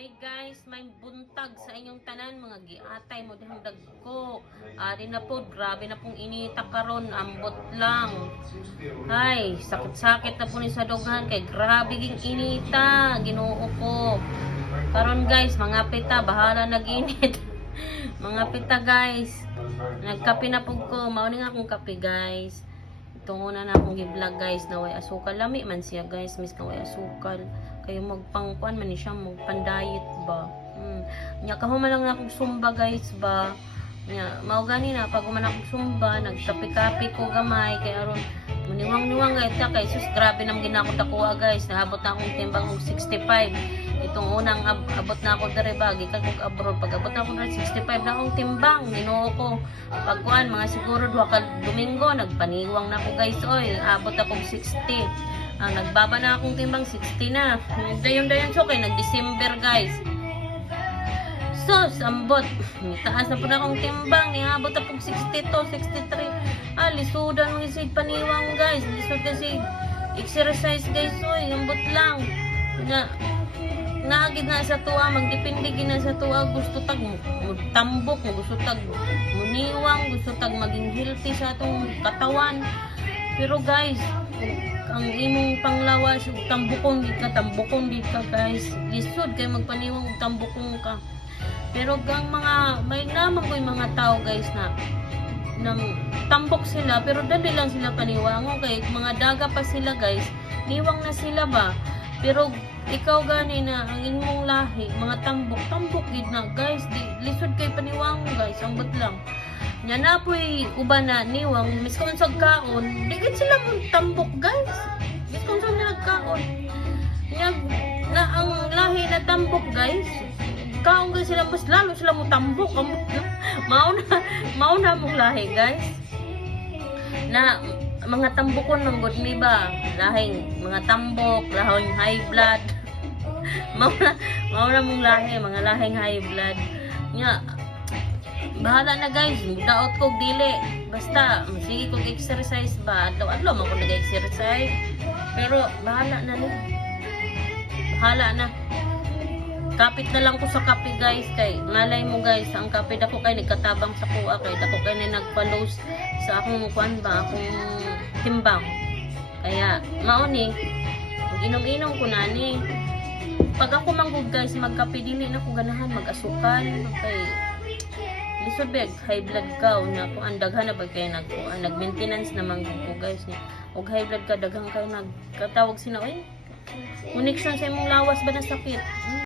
Hi guys, may buntag sa inyong tanan mga giatay mo dihang dagko. Ari na po, grabe na pong inita karon, ambot lang. Hay, sakit-sakit na po ni sa dughan kay grabe ging inita, Ginoo ko. Karon guys, mga pita bahala naginit. mga pita guys. Nagkape na po ko, mao ni nga akong kape guys. Tungo na akong gi-vlog guys na way asukal. Lami man siya guys, mis ka way asukal. Kayo magpangkuan man siya magpandayet ba? Hmm. nya kahuman lang na akong sumba guys ba? Nya mao gani na pag man akong sumba nagkapi-kapi ko gamay kay aron muniwang-niwang guys ta kay sus grabe nam ginako takuha guys. Nahabot na akong timbang og 65 itong unang ab abot na ako dere ba gikan kog abroad pag abot na ako dere 65 na akong timbang Ginoo ko pagkuan mga siguro duha ka domingo nagpaniwang na ako guys oy abot ako og 60 ang nagbaba na akong timbang 60 na. Dayon dayon so kay nag-December guys. So, sambot. Taas na po na akong timbang. Nihabot na pong 62, 63. Ah, lisudan mga sig paniwang guys. Lisod kasi exercise guys. Oy, ambot lang. Na, naagid na sa tuwa, magdepende gina sa tuwa, gusto tag mo tambok, mo gusto tag muniwang, gusto tag maging healthy sa atong katawan. Pero guys, ang imong panglawas ug tambukon gid ka tambukon gid ka guys. Lisod kay magpaniwang og tambukon ka. Pero gang mga may naman ko'y mga tao guys na nang tambok sila pero dali lang sila paniwango. Kay mga daga pa sila guys. Niwang na sila ba pero ikaw gani na ang imong lahi mga tambok tambok gid na. Guys di, lisod kay paniwango guys ambot lang nya na po'y uban na niwang miskon sa kaon digit sila mong tambok guys. Miskon sa nagkaon. Nya na ang lahi na tambok guys. Kaon guys sila mas lalo sila mo tambok. Ambot na. mauna mauna mong lahi guys. Na mga tambokon ng good mi ba? Lahing mga tambok lahing high blood. Mauna mauna mong lahi mga lahing high blood. Nya bahala na guys daot kog dili. Basta sige kog exercise ba? Adlaw adlaw man ko nag-exercise. Pero bahala na ni. Bahala na kapit na lang ko sa kape guys. Kay malay mo guys ang kape dako kay nagkatabang sa kuha kay dako kay na nagpa-lose sa akong kwan ba akong timbang. Kaya mao ni inom-inom ko na ni. Pag ako manggug guys magkape dili na ko ganahan mag-asukal. Kay lisod bag high blood ka unya ko ang daghan na ba kay nag nag maintenance naman ko guys ni. Og high blood ka daghang kay nagkatawag sina oy connection sa imong lawas ba na sakit